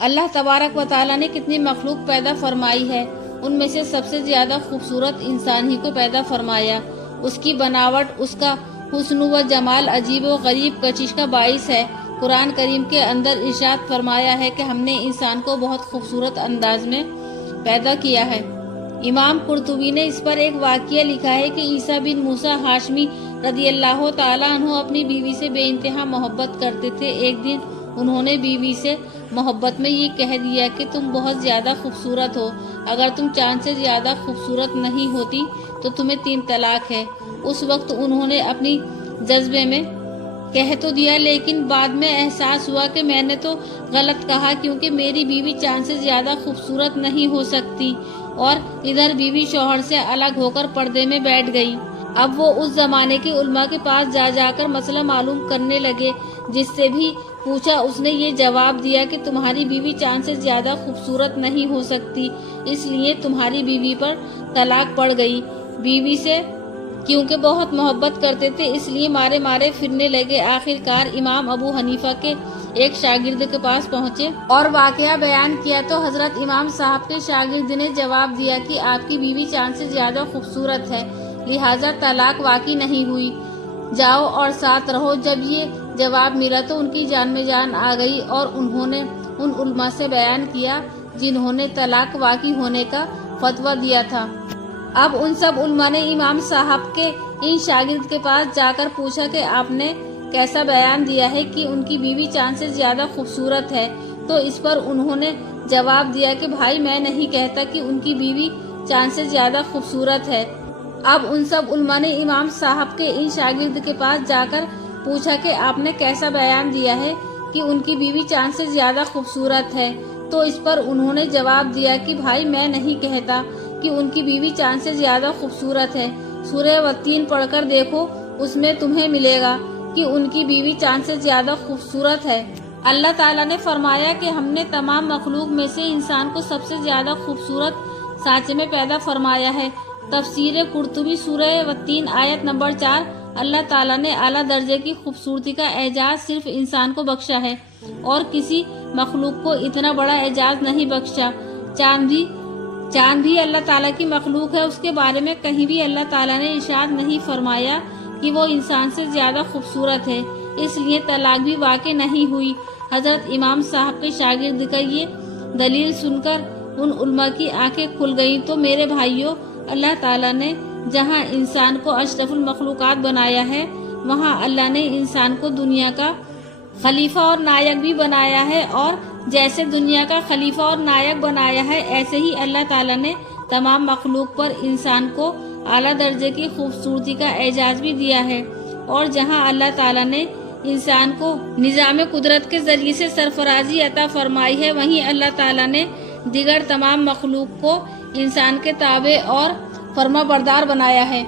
اللہ تبارک و تعالیٰ نے کتنی مخلوق پیدا فرمائی ہے، ان میں سے سب سے زیادہ خوبصورت انسان ہی کو پیدا فرمایا۔ اس کی بناوٹ، اس کا حسن و جمال عجیب و غریب کشش کا باعث ہے۔ قرآن کریم کے اندر ارشاد فرمایا ہے کہ ہم نے انسان کو بہت خوبصورت انداز میں پیدا کیا ہے۔ امام قرطبی نے اس پر ایک واقعہ لکھا ہے کہ عیسیٰ بن موسیٰ ہاشمی رضی اللہ تعالیٰ عنہ اپنی بیوی سے بے انتہا محبت کرتے تھے۔ ایک دن انہوں نے بیوی سے محبت میں یہ کہہ دیا کہ تم بہت زیادہ خوبصورت ہو، اگر تم چاند سے زیادہ خوبصورت نہیں ہوتی تو تمہیں 3 طلاق ہے۔ اس وقت انہوں نے اپنی جذبے میں کہہ تو دیا، لیکن بعد میں احساس ہوا کہ میں نے تو غلط کہا، کیونکہ میری بیوی چاند سے زیادہ خوبصورت نہیں ہو سکتی۔ اور ادھر بیوی شوہر سے الگ ہو کر پردے میں بیٹھ گئی۔ اب وہ اس زمانے کے علماء کے پاس جا کر مسئلہ معلوم کرنے لگے۔ جس سے بھی پوچھا اس نے یہ جواب دیا کہ تمہاری بیوی چاند سے زیادہ خوبصورت نہیں ہو سکتی، اس لیے تمہاری بیوی پر طلاق پڑ گئی۔ بیوی سے کیونکہ بہت محبت کرتے تھے اس لیے مارے پھرنے لگے۔ آخرکار امام ابو حنیفہ کے ایک شاگرد کے پاس پہنچے اور واقعہ بیان کیا تو حضرت امام صاحب کے شاگرد نے جواب دیا کہ آپ کی بیوی چاند سے زیادہ خوبصورت ہے، لہٰذا طلاق واقع نہیں ہوئی، جاؤ اور ساتھ رہو۔ جب یہ جواب ملا تو ان کی جان میں جان آ گئی اور انہوں نے ان علماء سے بیان کیا جنہوں نے طلاق واقع ہونے کا فتویٰ دیا تھا۔ اب ان سب علماء نے امام صاحب کے ان شاگرد کے پاس جا کر پوچھا کہ آپ نے کیسا بیان دیا ہے کہ ان کی بیوی چاند سے زیادہ خوبصورت ہے، تو اس پر انہوں نے جواب دیا کہ بھائی میں نہیں کہتا کہ ان کی بیوی چاند سے زیادہ خوبصورت ہے۔ اب ان سب علماء نے امام صاحب کے ان شاگرد کے پاس جا کر پوچھا کہ آپ نے کیسا بیان دیا ہے کہ ان کی بیوی چاند سے زیادہ خوبصورت ہے، تو اس پر انہوں نے جواب دیا کہ بھائی میں نہیں کہتا کہ ان کی بیوی چاند سے زیادہ خوبصورت ہے، سورہ والتین پڑھ کر دیکھو، اس میں تمہیں ملے گا کہ ان کی بیوی چاند سے زیادہ خوبصورت ہے۔ اللہ تعالیٰ نے فرمایا کہ ہم نے تمام مخلوق میں سے انسان کو سب سے زیادہ خوبصورت سانچے میں پیدا فرمایا ہے۔ تفسیر قرطبی سورہ والتین آیت نمبر 4۔ اللہ تعالیٰ نے اعلیٰ درجے کی خوبصورتی کا اعزاز صرف انسان کو بخشا ہے اور کسی مخلوق کو اتنا بڑا اعزاز نہیں بخشا۔ چاند بھی اللہ تعالیٰ کی مخلوق ہے، اس کے بارے میں کہیں بھی اللہ تعالیٰ نے ارشاد نہیں فرمایا کہ وہ انسان سے زیادہ خوبصورت ہے، اس لیے طلاق بھی واقع نہیں ہوئی۔ حضرت امام صاحب کے شاگرد کا یہ دلیل سن کر ان علماء کی آنکھیں کھل گئیں۔ تو میرے بھائیوں، اللہ تعالیٰ نے جہاں انسان کو اشرف المخلوقات بنایا ہے، وہاں اللہ نے انسان کو دنیا کا خلیفہ اور نائب بھی بنایا ہے، اور جیسے دنیا کا خلیفہ اور نائب بنایا ہے، ایسے ہی اللہ تعالیٰ نے تمام مخلوق پر انسان کو اعلیٰ درجے کی خوبصورتی کا اعزاز بھی دیا ہے۔ اور جہاں اللہ تعالیٰ نے انسان کو نظام قدرت کے ذریعے سے سرفرازی عطا فرمائی ہے، وہیں اللہ تعالیٰ نے دیگر تمام مخلوق کو انسان کے تابع اور فرما بردار بنایا ہے۔